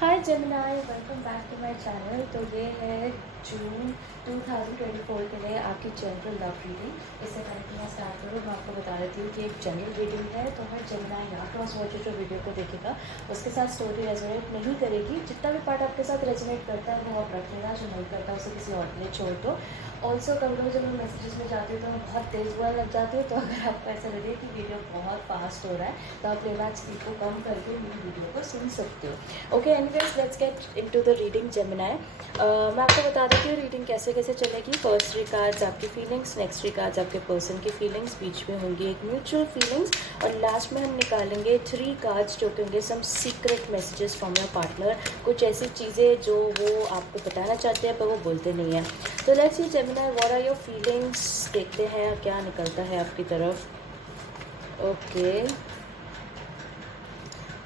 Hi Gemini, welcome back to my channel. तो ये है जून 2024 के लिए आपकी जनरल लव रीडिंग। इससे पहले कि मैं स्टार्ट करूँ, मैं आपको बता देती हूँ कि एक जनरल रीडिंग है, तो हर जेमिनाई या क्रॉस वॉचर जो वीडियो को देखेगा उसके साथ स्टोरी रेजोनेट नहीं करेगी। जितना भी पार्ट आपके साथ रेजोनेट करता है वो आप रख लेना, जो नहीं करता उसे किसी और के लिए छोड़ दो। ऑल्सो कभी कभी जब मैं मैसेजेस में जाती हूँ तो मैं बहुत तेज़ बोलने लग जाती हूँ, तो अगर आपको ऐसा लगे कि वीडियो बहुत फास्ट हो रहा है तो आप प्लेबैक स्पीड को कम करके मेरी वीडियो को सुन सकते हो। Okay, anyways let's get into the reading Gemini. मैं आपको बता देती हूँ रीडिंग कैसे कैसे चलेगी। फर्स्ट 3 कार्ड्स आपकी फीलिंग्स, नेक्स्ट 3 कार्ड्स आपके पर्सन की फीलिंग्स, बीच में होंगी एक म्यूचुअल फीलिंग्स, और लास्ट में हम निकालेंगे 3 कार्ड्स जो कि होंगे some secret messages from your partner. कुछ ऐसी चीज़ें जो वो आपको बताना चाहते हैं पर वो बोलते नहीं हैं। तो let's see Gemini, what are your feelings. देखते हैं क्या निकलता है आपकी तरफ। Okay,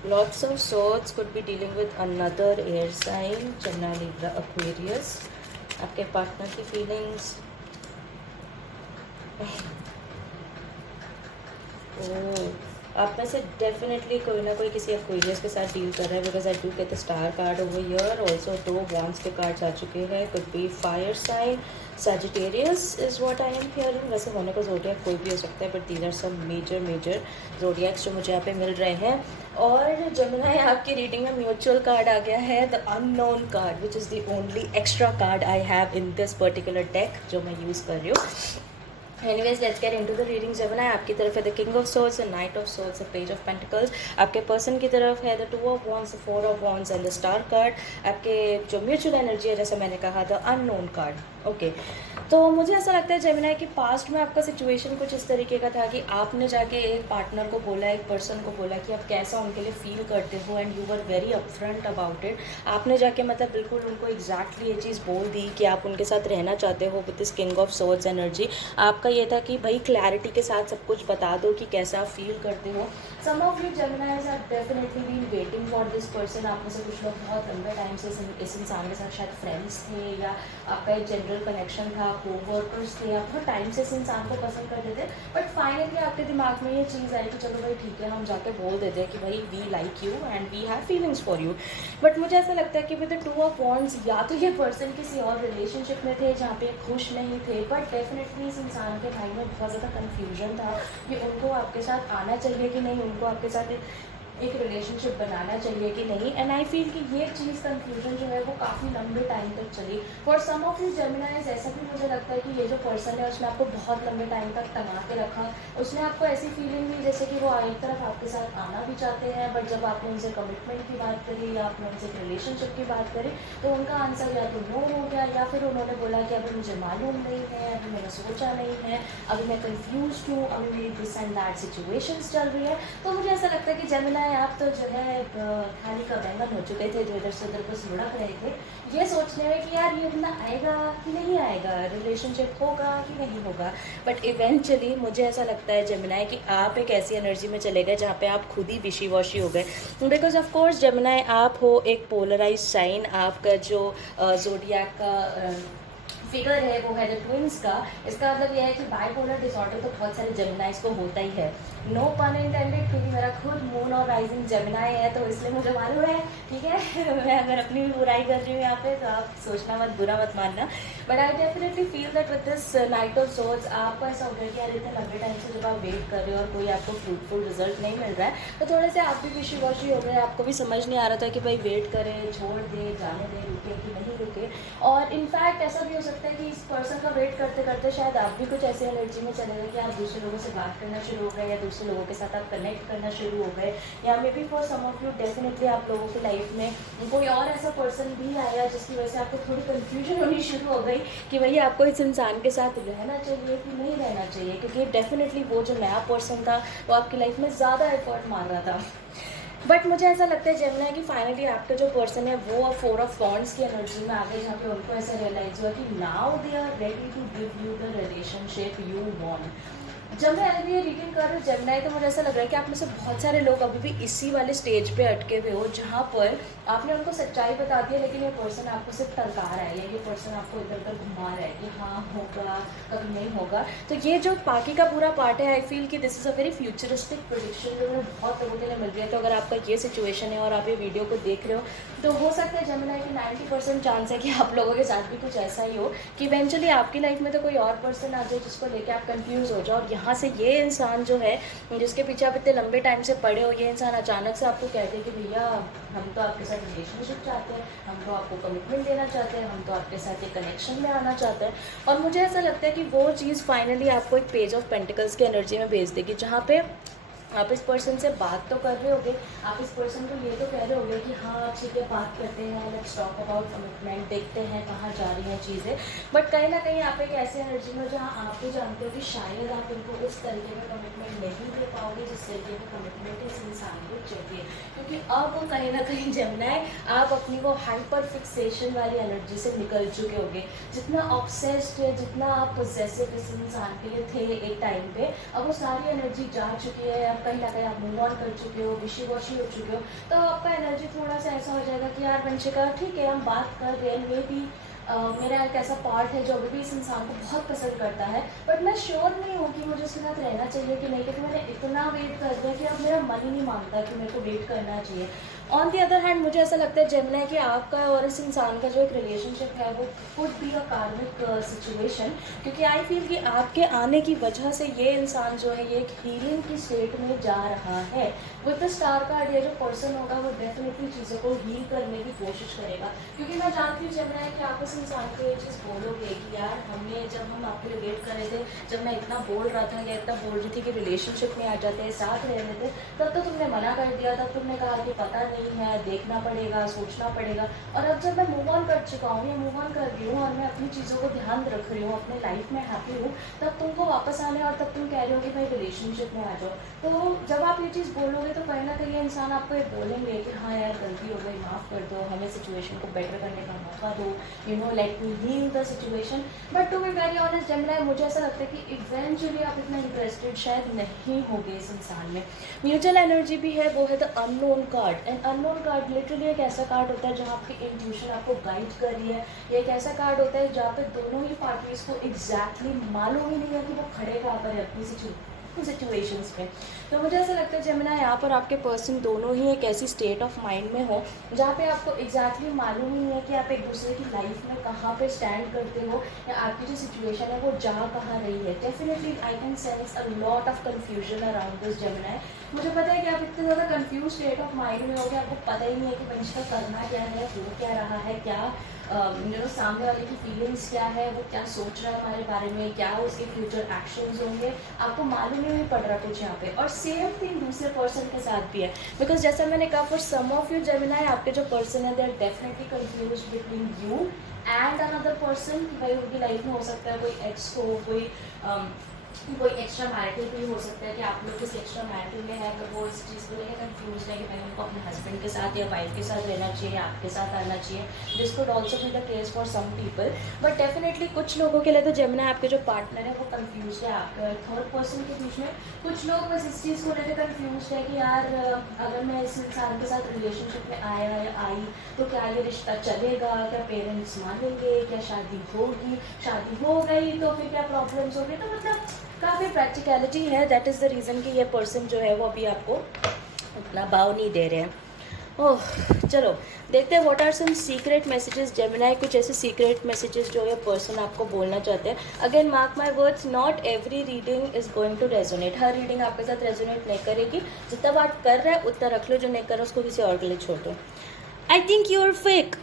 lots of swords could be dealing with another air sign, Gemini, Libra, Aquarius. आपके पार्टनर की फीलिंग्स। ओह, आप में से डेफिनेटली कोई ना कोई किसी एक्वेरियस के साथ डील कर रहा है, because I do get the star card over here. Also 2 wands के कार्ड्स आ चुके हैं। Could be fire sign, Sagittarius is what I am hearing. वैसे होने को जोडियक कोई भी हो सकता है, but these are some major zodiacs जो मुझे यहाँ पे मिल रहे हैं। और जेमिनाई, आपकी रीडिंग में म्यूचुअल कार्ड आ गया है, the unknown card, which is the only extra card I have in this particular deck जो मैं यूज़ कर रही हूँ। Anyways, let's get into the reading. Gemini, आपकी तरफ है the king of swords, the night of swords, the page of pentacles. आपके person की तरफ है the 2 of wands, the 4 of wands and the star card. आपके जो म्यूचुअल एनर्जी है, जैसे मैंने कहा, द अननोन कार्ड। ओके, तो मुझे ऐसा लगता है जेमिनाई कि पास्ट में आपका सिचुएशन कुछ इस तरीके का था कि आपने जाके एक पार्टनर को बोला, एक पर्सन को बोला कि आप कैसा उनके लिए फील करते हो, and you were very upfront about it. आपने जाके मतलब बिल्कुल उनको एग्जैक्टली ये चीज़ बोल दी कि आप उनके साथ रहना चाहते हो with this king of swords energy. आपका ये था कि भाई क्लैरिटी के साथ सब कुछ बता दो कि कैसा आप फील करते हो। Some of you Geminis have definitely been waiting for this person. आप में से कुछ लोग बहुत लंबे टाइम से इस इंसान के साथ शायद फ्रेंड्स थे, या आपका एक जनरल कनेक्शन था, कोवर्कर्स थे, आप बहुत टाइम से इस इंसान को पसंद करते थे, बट फाइनली आपके दिमाग में ये चीज़ आई कि चलो भाई ठीक है, हम जाके बोल देते हैं कि भाई we like you and we have feelings for you. But मुझे ऐसा लगता है कि विद द 2 ऑफ वॉन्ड्स, या तो ये पर्सन किसी और रिलेशनशिप में थे जहाँ पे खुश नहीं थे, बट डेफिनेटली इस इंसान के माइंड में बहुत ज़्यादा कन्फ्यूजन था कि उनको आपके साथ आना चाहिए कि नहीं, उनको आपके साथ एक रिलेशनशिप बनाना चाहिए कि नहीं। एंड आई फील कि ये चीज़ कन्फ्यूजन जो है वो काफ़ी लंबे टाइम तक चली। For some of you Geminis, ऐसा भी मुझे लगता है कि ये जो पर्सन है उसने आपको बहुत लंबे टाइम तक टंगा के रखा। उसने आपको ऐसी फीलिंग दी जैसे कि वो एक तरफ आपके साथ आना भी चाहते हैं, बट जब आपने उनसे कमिटमेंट की बात करी या आपने उनसे रिलेशनशिप की बात करी तो उनका आंसर या तो नो हो गया, या फिर उन्होंने बोला कि अभी मुझे मालूम नहीं है, अभी मैंने सोचा नहीं है, अभी मैं कन्फ्यूज हूँ, अभी मेरी दिस एंड दैट सिचुएशंस चल रही है। तो मुझे ऐसा लगता है कि जेमिनाई, आप तो जो है खाली का बैंगन हो चुके थे, जो इधर से उधर बस लुढ़क रहे थे ये सोचने में कि यार ये बंदा आएगा कि नहीं आएगा, रिलेशनशिप होगा कि नहीं होगा। बट इवेंचुअली मुझे ऐसा लगता है जेमिनाई कि आप एक ऐसी एनर्जी में चले गए जहाँ पे आप खुद ही विशी वॉशी हो गए। बिकॉज ऑफ कोर्स जेमिनाई, आप हो एक पोलराइज साइन। आपका जो जोडियाक का फिगर है वो है द ट्विंस का। इसका मतलब यह है कि बाइपोलर डिसऑर्डर तो बहुत सारे जेमिनाइज को होता ही है, नो पन इंटेंडेड, क्योंकि मेरा खुद मून और राइजिंग जेमिनाई है, तो इसलिए मुझे मालूम है, ठीक है। मैं अगर अपनी भी बुराई कर रही हूँ यहाँ पे तो आप सोचना मत, बुरा मत मानना। But I definitely feel that with this night of swords आपको ऐसा हो गया कि यार इतने लंबे टाइम से जब आप वेट कर रहे हो और कोई आपको फ्रूटफुल रिजल्ट नहीं मिल रहा है तो थोड़े से आप भी विशी वॉशी हो गए। आपको भी समझ नहीं आ रहा था कि भाई वेट करें, छोड़ दे, जाने दे, रुके कि नहीं रुके। और इनफैक्ट ऐसा भी हो सकता है कि इस पर्सन का वेट करते करते शायद आप भी कुछ ऐसी एनर्जी में चले गए कि आप दूसरे लोगों से बात करना शुरू हो गए, या दूसरे लोगों के साथ आप कनेक्ट करना शुरू हो गए, या maybe for some of you definitely आप लोगों की लाइफ में कोई और ऐसा पर्सन भी आया जिसकी वजह से आपको थोड़ी कन्फ्यूजन होनी शुरू हो गई कि भैया आपको इस इंसान के साथ रहना चाहिए कि नहीं रहना चाहिए, क्योंकि डेफिनेटली वो जो नया पर्सन था वो आपकी लाइफ में ज़्यादा एफर्ट मांग रहा था। बट मुझे ऐसा लगता है जेमिनाई कि फाइनली आपका जो पर्सन है वो 4 ऑफ वॉन्ड्स की एनर्जी में आ गए, जहाँ पे उनको ऐसा रियलाइज हुआ कि now they are ready to give you the relationship you want. जब मैं अभी ये रीडिंग कर रही हूँ जेमिनी, तो मुझे ऐसा लग रहा है कि आप में से बहुत सारे लोग अभी भी इसी वाले स्टेज पे अटके हुए हो जहाँ पर आपने उनको सच्चाई बता दी है, लेकिन ये पर्सन आपको सिर्फ टरका रहा है, या ये पर्सन आपको इधर उधर घुमा रहा है कि हाँ होगा कभी नहीं होगा। तो ये जो बाकी का पूरा पार्ट है, आई फील कि this is a very futuristic prediction जो मुझे बहुत लोगों के लिए मिल रही है। तो अगर आपका ये सिचुएशन है और आप ये वीडियो को देख रहे हो, तो हो सकता है जेमिनी कि 90% चांस है कि आप लोगों के साथ भी कुछ ऐसा ही हो कि इवेंचुअली आपकी लाइफ में तो कोई और पर्सन आ जाए जिसको लेके आप कंफ्यूज हो जाओ, और यहाँ से ये इंसान जो है जिसके पीछे आप इतने लंबे टाइम से पड़े हो, ये इंसान अचानक से आपको कहते हैं कि भैया हम तो आपके साथ रिलेशनशिप चाहते हैं, हम तो आपको कमिटमेंट देना चाहते हैं, हम तो आपके साथ एक कनेक्शन में आना चाहते हैं। और मुझे ऐसा लगता है कि वो चीज़ फाइनली आपको एक पेज ऑफ पेंटिकल्स की एनर्जी में भेज देगी, जहाँ पे आप इस पर्सन से बात तो कर रहे होगे, आप इस पर्सन को ये तो कह रहे होगे कि हाँ ठीक है बात करते हैं, लेट्स टॉक अबाउट कमिटमेंट, देखते हैं कहाँ जा रही हैं चीज़ें। बट कहीं ना कहीं आप एक ऐसी एनर्जी में जहाँ आप भी जानते हो कि शायद आप उनको उस तरीके का कमिटमेंट नहीं दे पाओगे जिस तरीके का कमिटमेंट इस इंसान को चाहिए, क्योंकि अब कहीं ना कहीं जेमिनी आप अपनी वो हाइपर फिक्सेशन वाली एनर्जी से निकल चुके होगे। जितना ऑब्सेस्ड है, जितना आप पोजेसिव इस इंसान के लिए थे एक टाइम पे, अब वो सारी एनर्जी जा चुकी है। अब कहीं ना कहीं आप मूव ऑन कर चुके हो, विशी वॉशी हो चुके हो, तो आपका एनर्जी थोड़ा सा ऐसा हो जाएगा कि यार वंशिका ठीक है हम बात कर रहे हैं, मे बी मेरा एक ऐसा पार्ट है जो अभी भी इस इंसान को बहुत पसंद करता है, बट मैं श्योर नहीं हूँ कि मुझे उसके साथ रहना चाहिए कि नहीं, क्योंकि मैंने इतना वेट कर दिया कि अब मेरा मन ही नहीं मानता कि मेरे को वेट करना चाहिए। ऑन दी अदर हैंड मुझे ऐसा लगता है जेमिनी कि आपका और इस इंसान का जो एक रिलेशनशिप है वो कुड बी अ कार्मिक सिचुएशन, क्योंकि आई फील कि आपके आने की वजह से ये इंसान जो है ये एक हीलिंग की स्टेट में जा रहा है। विद द स्टार कार्ड ये जो पर्सन होगा वो डेफिनेटली चीज़ों को हील करने की कोशिश करेगा, क्योंकि मैं जानती हूँ जेमिनी कि आप इस इंसान को ये चीज़ बोलोगे कि यार हमने जब हम आपके लिए वेट कर रहे थे, जब मैं इतना बोल रहा था या इतना बोल रही थी कि रिलेशनशिप में आ जाते हैं, साथ रह रहे थे, तब तो तुमने मना कर दिया, तब तुमने कहा कि पता नहीं है, देखना पड़ेगा, सोचना पड़ेगा। और अब जब मैं मूव ऑन कर चुका हूँ या मूव ऑन कर रही हूँ और मैं अपनी चीज़ों को ध्यान रख रही हूँ, अपने लाइफ में हैप्पी हूँ, तब तुमको वापस आने और तब तुम कह रहे हो कि भाई रिलेशनशिप में आ जाओ। तो जब आप ये चीज़ बोलोगे तो कहीं ना कहीं इंसान आपको ये बोलेंगे कि हाँ यार गलती हो गई, माफ़ कर दो, हमें सिचुएशन को बेटर करने का मौका दो, you know let me heal the situation. But to be very honest Gemini, मुझे ऐसा लगता है कि इवेंचुअली आप इतना इंटरेस्टेड शायद नहीं होगे इस इंसान में। म्यूचुअल एनर्जी भी है, वो है the unknown card. And unknown card literally एक ऐसा कार्ड होता है जहाँ आपकी इंट्यूशन आपको गाइड कर रही है। ये एक ऐसा कार्ड होता है जहाँ पे दोनों ही पार्टीज को एग्जैक्टली मालूम ही नहीं है कि वो खड़े कहाँ पर है अपनी सिचुएशंस पे। तो मुझे ऐसा लगता है जेमिनी यहाँ पर आपके पर्सन दोनों ही एक ऐसी स्टेट ऑफ माइंड में हो जहाँ पे आपको एग्जैक्टली मालूम ही नहीं है कि आप एक दूसरे की लाइफ में कहाँ पे स्टैंड करते हो, या आपकी जो सिचुएशन है वो जा कहाँ रही है। Definitely I can sense a lot of confusion around this Gemini. मुझे पता है कि आप इतने ज़्यादा कंफ्यूज स्टेट ऑफ माइंड में हो गए, आपको पता ही नहीं है कि वंशिका करना क्या है, हो क्या रहा है, क्या सामने वाले की फीलिंग्स क्या है, वो क्या सोच रहा है हमारे बारे में, क्या उसके फ्यूचर एक्शंस होंगे, आपको मालूम ही नहीं पड़ रहा कुछ यहाँ पे। और सेम थिंग दूसरे पर्सन के साथ भी है, बिकॉज जैसा मैंने कहा for some of you Gemini, आपके जो पर्सन है they are definitely confuse between you and another person. कि भाई उनकी लाइफ में हो सकता है कोई एक्स हो, कोई एक्स्ट्रा मैरिटल भी हो सकता है कि आप लोग किसी एक्स्ट्रा मैरिटल में है, तो वो इस चीज़ को लेकर कंफ्यूज है कि भाई उनको अपने हस्बैंड के साथ या वाइफ के साथ रहना चाहिए, आपके साथ आना चाहिए। This could also be the case for some people, but definitely कुछ लोगों के लिए तो जेमिनी आपके जो पार्टनर है वो कंफ्यूज है आपके थर्ड पर्सन के बीच में। कुछ लोग बस इस चीज़ को लेकर कंफ्यूज है कि यार अगर मैं इस इंसान के साथ रिलेशनशिप में आया या आई तो क्या ये रिश्ता चलेगा, क्या पेरेंट्स मानेंगे, क्या शादी होगी, शादी हो गई तो फिर क्या प्रॉब्लम्स होंगे। तो मतलब काफ़ी प्रैक्टिकलिटी है, दैट इज़ द रीज़न कि ये पर्सन जो है वो अभी आपको उतना भाव नहीं दे रहे हैं। ओह चलो देखते हैं what are some secret messages Gemini, कुछ ऐसे सीक्रेट मैसेजेस जो ये पर्सन आपको बोलना चाहते हैं। Again mark my words, not every reading is going to resonate. हर रीडिंग आपके साथ रेजोनेट नहीं करेगी, जितना बात कर रहा है उतना रख लो, जो नहीं कर रहा उसको किसी और के लिए छोड़ दो। I think you are fake.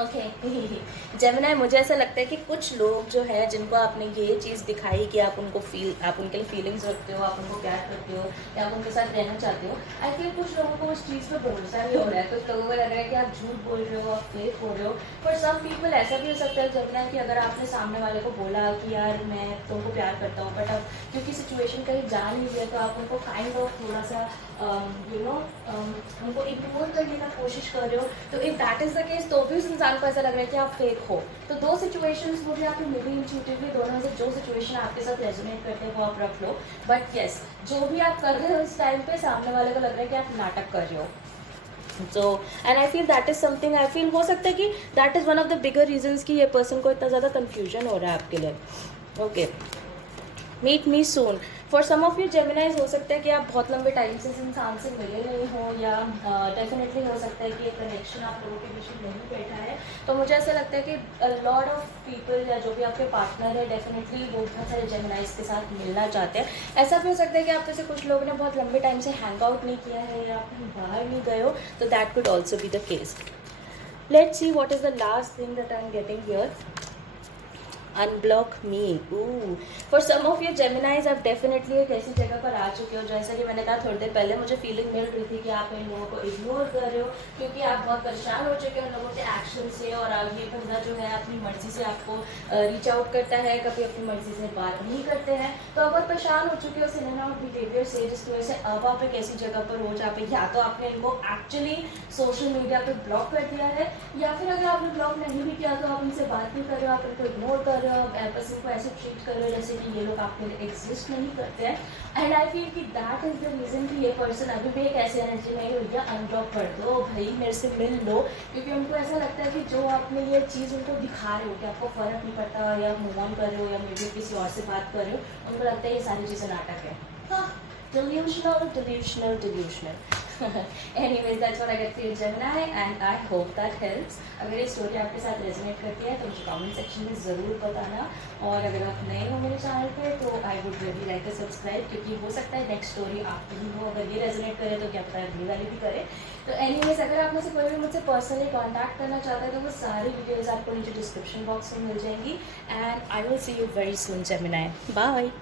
Okay Gemini, मुझे ऐसा लगता है कि कुछ लोग जो है जिनको आपने ये चीज़ दिखाई कि आप उनके लिए फीलिंग्स रखते हो, आप उनको प्यार करते हो या आप उनके साथ रहना चाहते हो, आई थिंक कुछ लोगों को उस चीज़ पर भरोसा नहीं हो रहा है। कुछ लोगों को लग रहा है कि आप झूठ बोल रहे हो, आप फेक हो रहे हो। पर सम पीपल ऐसा भी हो सकता है जेमिनी कि अगर आपने सामने वाले को बोला कि यार मैं तुमको प्यार करता हूँ, बट अब क्योंकि सिचुएशन कहीं जा नहीं रही है तो आप उनको काइंड ऑफ थोड़ा सा उनको इग्नोर करने का कोशिश कर रहे हो। तो if that is the case तो भी उस इंसान को ऐसा लग रहा है कि आप फेक हो। तो दो सिचुएशंस वो भी आपकी मे बी इंट्यूटिवली दोनों में से जो सिचुएशन आपके साथ रेजोनेट करते हैं वो आप रख लो। बट येस, जो भी आप कर रहे हो इस टाइम पे सामने वाले को लग रहा है कि आप नाटक कर रहे हो। So and I feel that is something, I feel हो सकता है कि that is one of the bigger reasons कि ये पर्सन को इतना ज़्यादा कन्फ्यूजन हो रहा है आपके लिए। Okay, meet me soon. For some of you Geminis हो सकता है कि आप बहुत लंबे टाइम से इस इंसान से मिले नहीं हो, या डेफिनेटली हो सकता है कि ये कनेक्शन आप लोगों के बीच में नहीं बैठा है। तो मुझे ऐसा लगता है कि लॉट ऑफ पीपल या जो भी आपके पार्टनर है डेफिनेटली वो बहुत सारे जेमिनाइज के साथ मिलना चाहते हैं। ऐसा भी हो सकता है कि आप में से कुछ लोगों ने बहुत लंबे टाइम से हैंग आउट नहीं किया है या आप कहीं बाहर नहीं गए हो, तो that could also be the case. Let's see what is the last thing that I am getting here. Unblock me. For some of your Geminis आप डेफिनेटली एक ऐसी जगह पर आ चुके हो, जैसा कि मैंने कहा थोड़ी देर पहले, मुझे फीलिंग मिल रही थी कि आप इन लोगों को इग्नोर कर रहे हो क्योंकि आप बहुत परेशान हो चुके हो उन लोगों के एक्शन से, और अब ये बंदा जो है अपनी मर्जी से आपको रीच आउट करता है, कभी अपनी मर्जी से बात नहीं करते हैं। तो आप बहुत परेशान हो चुके हो उस इन एंड आउट बिहेवियर से, जिसकी वजह से अब आप एक ऐसी जगह पर हो जहाँ पे या तो आपने इनको एक्चुअली सोशल मीडिया पर ब्लॉक कर दिया है, या फिर अगर आपने ब्लॉक नहीं भी किया तो आप इनसे बात नहीं कर रहे हो, आप इनको इग्नोर कर रहे हो, पर्सन को ऐसे ट्रीट कर रहे हो जैसे कि ये लोग आपके लिए एग्जिस्ट नहीं करते हैं। एंड आई फील कि दैट इज़ द रीज़न कि ये पर्सन अभी भी एक ऐसी एनर्जी में है, भैया अनब्लॉक कर दो भाई, मेरे से मिल लो, क्योंकि उनको ऐसा लगता है कि जो आपने ये चीज़ उनको दिखा रहे हो कि आपको फ़र्क नहीं पड़ता, या मूव ऑन कर रहे हो, या मे बी किसी और से बात कर रहे हो, उनको लगता है ये सारी चीज़ें नाटक है। हाँ, delusional, delusional, delusional. Anyways, that's what I get for you, Gemini, and I hope that helps. अगर ये स्टोरी आपके साथ रेजोनेट करती है तो मुझे कमेंट सेक्शन में ज़रूर बताना, और अगर आप नए हो मेरे चैनल पे तो I would really like to subscribe, क्योंकि हो सकता है नेक्स्ट स्टोरी आपकी ही हो, अगर ये रेजोनेट करे तो क्या पता है अगली वाली भी करे। तो एनीवेज, अगर आप में से कोई भी मुझसे पर्सनली कॉन्टैक्ट करना चाहता है तो वो सारी डिटेल्स आपको नीचे डिस्क्रिप्शन बॉक्स में मिल जाएंगी। And I will see you very soon, Gemini. Bye.